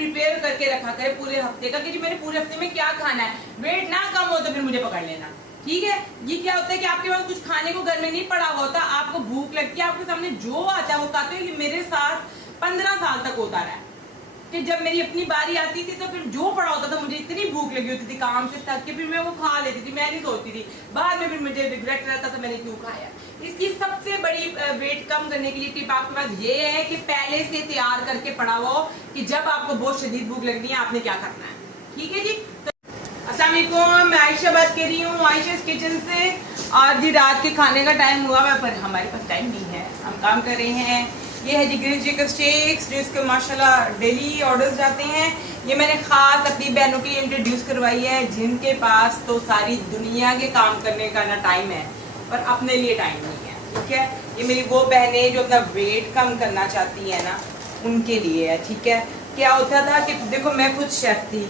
Prepare करके रखा करे पूरे हफ्ते का कि जी मैंने पूरे हफ्ते में क्या खाना है। वेट ना कम हो तो फिर मुझे पकड़ लेना, ठीक है। ये क्या होता है कि आपके पास कुछ खाने को घर में नहीं पड़ा हुआ होता, आपको भूख लगती है, आपके सामने जो आता है वो खाते हैं। कि मेरे साथ 15 साल तक होता रहा है कि जब मेरी अपनी बारी आती थी तो फिर जो पड़ा होता था, मुझे इतनी भूख लगी होती थी काम से थक के, फिर मैं वो खा लेती थी। मैं नहीं सोचती थी बाद में, फिर मुझे रिग्रेट रहता था मैंने क्यों खाया। इसकी सबसे बड़ी वेट कम करने के लिए टिप आपके पास ये है कि पहले से तैयार करके पड़ा हो कि जब आपको बहुत शदीद भूख लगनी है आपने क्या करना है, ठीक है जी। अस्सलाम वालेकुम, मैं आयशा बात कर रही हूँ आयशा's किचन से। आज जी रात के खाने का टाइम हुआ है पर हमारे पास टाइम नहीं है, हम काम कर रहे हैं। ये है जी ग्रिल्ड चिकन स्टेक्स जो इसके माशाल्लाह डेली ऑर्डर्स जाते हैं। ये मैंने ख़ास अपनी बहनों के लिए इंट्रोड्यूस करवाई है जिनके पास तो सारी दुनिया के काम करने का ना टाइम है पर अपने लिए टाइम नहीं है, ठीक है। ये मेरी वो बहनें जो अपना वेट कम करना चाहती है ना, उनके लिए है, ठीक है। क्या होता था कि देखो मैं खुद शेफ थी,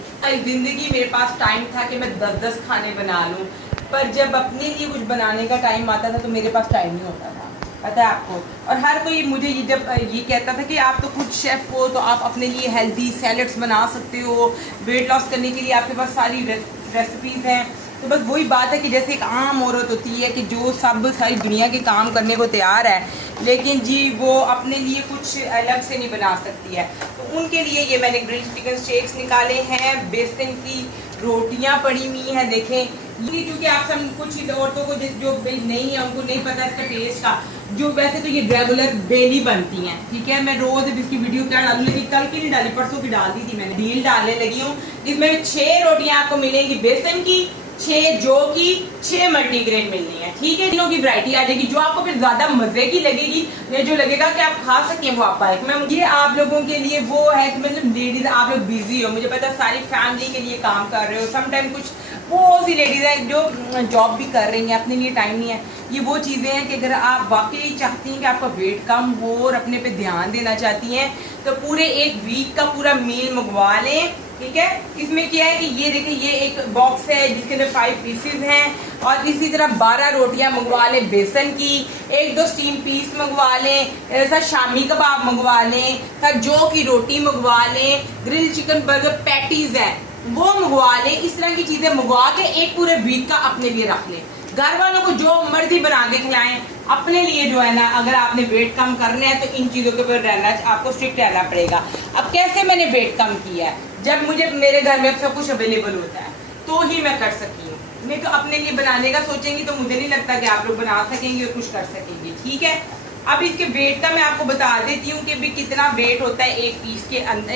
जिंदगी मेरे पास टाइम था कि मैं 10-10 खाने बना लूं, पर जब अपने लिए कुछ बनाने का टाइम आता था तो मेरे पास टाइम नहीं होता था, पता है आपको। और हर कोई मुझे ये जब ये कहता था कि आप तो खुद शेफ हो तो आप अपने लिए हेल्दी सैलड्स बना सकते हो, वेट लॉस करने के लिए आपके पास सारी रेसिपीज़ हैं। तो बस वही बात है कि जैसे एक आम औरत होती है कि जो सब सारी दुनिया के काम करने को तैयार है लेकिन जी वो अपने लिए कुछ अलग से नहीं बना सकती है, तो उनके लिए ये मैंने ग्रिल्ड चिकन स्टेक्स निकाले हैं। बेसन की रोटियां पड़ी हुई हैं, देखें ये, क्योंकि आप सब कुछ औरतों को जो नहीं है उनको नहीं पता इसका टेस्ट का, जो वैसे तो ये रेगुलर डेली बनती हैं, ठीक है। मैं रोज इसकी वीडियो क्या डालूं, लेकिन कल की नहीं डाली, परसों की डाल दी थी मैंने। डील डालने लगी हूँ, इसमें 6 रोटियां आपको मिलेंगी बेसन की, 6 जौ की, 6 मल्टीग्रेन मिलनी है, ठीक है। तीनों की वैरायटी आ जाएगी जो आपको फिर ज्यादा मजे की लगेगी, या जो लगेगा कि आप खा सकें वो आप पाए। मैं ये आप लोगों के लिए वो है कि मतलब लेडीज आप लोग बिजी हो, मुझे पता है सारी फैमिली के लिए काम कर रहे हो, समटाइम कुछ बहुत सी लेडीज हैं जो जॉब भी कर रही हैं, अपने लिए टाइम नहीं है। ये वो चीज़ें हैं कि अगर आप वाकई चाहती हैं कि आपका वेट कम हो और अपने पे ध्यान देना चाहती हैं तो पूरे एक वीक का पूरा मील मंगवा लें, ठीक है। इसमें क्या है कि ये देखिए ये एक बॉक्स है जिसके अंदर 5 पीसेज हैं, और इसी तरह 12 रोटियां मंगवा लें बेसन की, 1-2 स्टीम पीस मंगवा लें, ऐसा शामी कबाब मंगवा लें, जौ की रोटी मंगवा लें, ग्रिल चिकन बर्गर पैटीज है वो मंगवा लें। इस तरह की चीजें मंगवा के एक पूरे वीक का अपने लिए रख लें। घर वालों को जो मर्जी बना के खिलाएं, अपने लिए जो है ना अगर आपने वेट कम करना है तो इन चीज़ों के ऊपर रहना, आपको स्ट्रिक्ट रहना पड़ेगा। अब कैसे मैंने वेट कम किया है, जब मुझे मेरे घर में सब कुछ अवेलेबल होता है तो ही मैं कर सकी हूँ। नहीं तो अपने लिए बनाने का सोचेंगी तो मुझे नहीं लगता कि आप लोग बना सकेंगे और कुछ कर सकेंगे, ठीक है। अब इसके वेट का मैं आपको बता देती हूँ कि भी कितना वेट होता है एक पीस के अंदर।